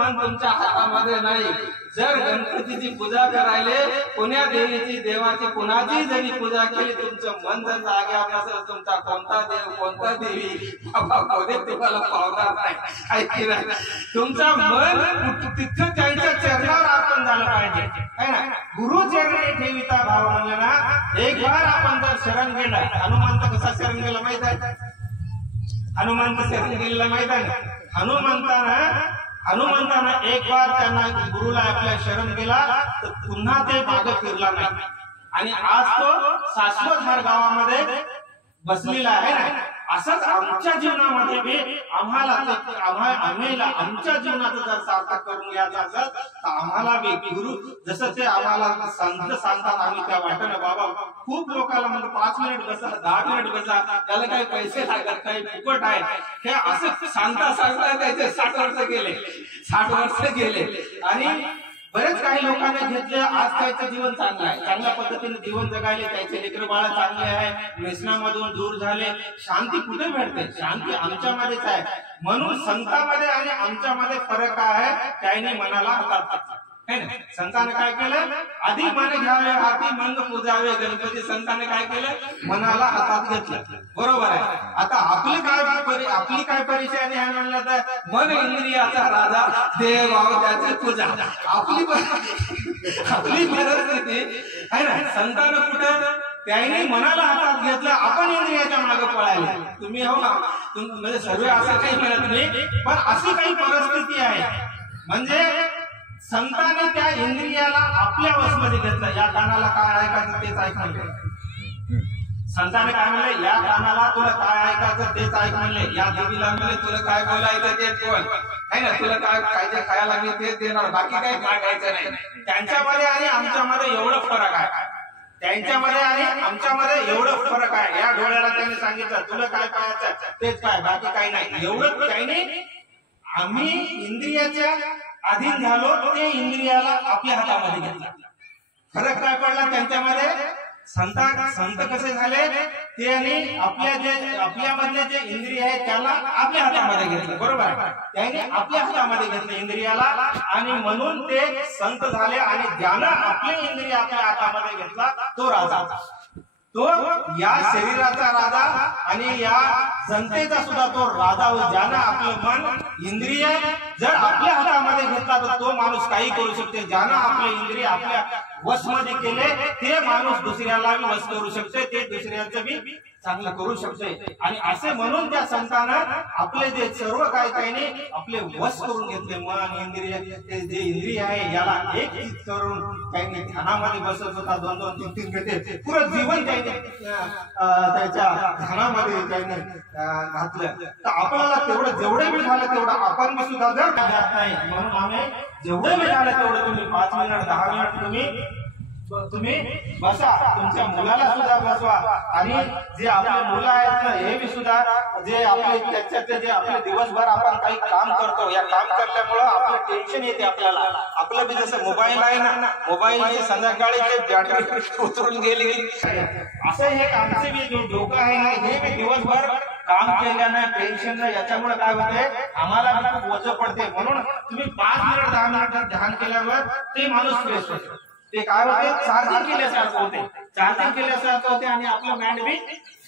मन तुमच्या हातामध्ये नाही। जर गणपतीची पूजा करायले, कोण्या देवीची देवाची कुणाची जरी पूजा केली, तुमचं मन जर जाग्यावर नसेल, तुमचा कोणता देव कोणता देवी कोणी तुम्हाला पावणार नाही। तुमचा मन तिथं त्यांच्या चरणावर अर्पण झालं पाहिजे, है ना। गुरु चरणी ठेविता भाव म्हणलं ना, एक बार आपण जर शरण गेला, हनुमंत कसा शरण गेला माहित आहे? हनुमंत शरण गेलेला माहित आहे? हनुमंतानं एक बार त्यांना गुरुला आपल्या शरण गेला तर पुन्हा ते मागे फिरला नाही, आणि आज तो शाश्वत गावामध्ये बसलेला आहे ना। असंच आमच्या जीवनामध्ये बी आम्हाला आमच्या जीवनाचं जर सार्थक करून घ्यायचं असेल तर आम्हाला बी गुरु जसं ते आम्हाला संत सांगतात, आम्ही त्या वाटेने बाबा खूप लोकांना म्हणतो 5 मिनिट बसा, 10 मिनिट बसा, त्याला काही पैसे लागत काही फुकट आहे, हे असं सांगता त्याचे 60 वर्ष गेले आणि बरेच काही लोकांना घेतले। आज त्याचं जीवन चांगलं आहे, चांगल्या पद्धतीने जीवन जगायले, त्याचे लेकर बाळ चांगले आहे, व्यसनामधून दूर झाले। शांती कुठे भेटते? शांती आमच्यामध्येच आहे। म्हणून संतांमध्ये आणि आमच्यामध्ये फरक आहे, त्याने मनाला हातात संतांनी काय केलं? आधी मन घ्यावे हाती मग पूजावे गणपती। संतांनी काय केलं? मनाला हातात घेतलं, बरोबर आहे। आता आपली काय परिचय आहे म्हणलं तर मन इंद्रियाचा राजा, देव त्याची पूजा। आपली परिस्थिती आहे ना, संतांना कुठे त्याने मनाला हातात घेतलं, आपण इंद्रियाच्या मागे पळायला। तुम्ही हो ना, म्हणजे सर्व असं काही म्हणत नाही, पण अशी काही परिस्थिती आहे, म्हणजे संतांनी त्या इंद्रियाला आपल्या वशमध्ये घेतलं। या कानाला काय ऐकायचं तेच ऐक म्हणले, संतांनी काय म्हणले? या कानाला तुला काय ऐकायचं तेच ऐक म्हणले, या देवीला म्हणले तुला काय बोलायचं तेच बोल, है ना, तुला काय जे खायला लागले तेच देणार, बाकी काही मागायचं नाही। त्यांच्यामध्ये आणि आमच्यामध्ये एवढं फरक आहे, त्यांच्यामध्ये आणि आमच्यामध्ये एवढं फरक आहे। या डोळ्याला त्यांनी सांगितलं तुला काय पाहायचं तेच काय, बाकी काही नाही, एवढं काही। आम्ही इंद्रियाच्या अधीन झालो, ते इंद्रियाला आपल्या हातामध्ये घेतला। फरक काय पडला त्यांच्यामध्ये? संत कसे झाले? त्यांनी आपल्यामधले जे इंद्रिय आहे त्याला आपल्या हातामध्ये घेतलं, बरोबर? त्याने आपल्या हातामध्ये घेतलं इंद्रियाला, आणि म्हणून ते संत झाले। आणि ज्यानं आपले इंद्रिय आपल्या हातामध्ये घेतला तो राजा, तो या शरीराचा राजा आणि या जनतेचा सुद्धा तो राजा। ज्यानं आपलं मन इंद्रिय जर आपल्या हातामध्ये घेतला तर तो माणूस काही करू शकते। ज्यानं आपले इंद्रिय आपल्या वशमध्ये केले ते माणूस दुसऱ्याला वश करू शकते, ते दुसऱ्याचं बी चांगलं करू शकते। आणि असे म्हणून त्या संतानं आपले जे सर्व काही आपले वश करून घेतले, मन इंद्रिय, ते जे इंद्रिय आहे याला एक करून त्यांनी ध्यानामध्ये बसत होता। 2-2, 3-3 घंटे पुरं जीवन त्यांनी त्याच्या ध्यानामध्ये त्यांनी घातलं। तर आपल्याला तेवढं जेवढे वेळ झालं तेवढं आपण बी सुद्धा जर घात नाही, म्हणून आम्ही जेवढे वेळ झालं तेवढं तुम्ही 5 मिनिट 10 मिनिट तुम्ही बसा, तुमच्या मुलाला सुद्धा बसवा। आणि जे आपले मुलं आहेत ना, हे बी सुद्धा जे आपले त्याच्यात जे आपले दिवसभर आपण काही काम करतो, या काम करल्यामुळं आपलं टेन्शन येते आपल्याला। आपलं बी जसं मोबाईल आहे ना, मोबाईलची संध्याकाळी बॅटरी उतरून गेली, असं हे आमचे बी डोकं आहे ना, हे बी दिवसभर काम केल्यानं टेन्शन याच्यामुळे काय होते, आम्हाला खूप वजन पडते। म्हणून तुम्ही 5 मिनिट 10 मिनिट ध्यान केल्यावर ते माणूस फ्रेश होते, ते काय होते, चार्जिंग केल्यासारखं होते आणि आपलं माइंड बी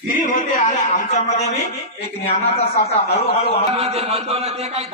फ्री होते। आणि आमच्यामध्ये बी एक ज्ञानाचा साठा हळूहळू आम्ही जे म्हणतो ना ते काही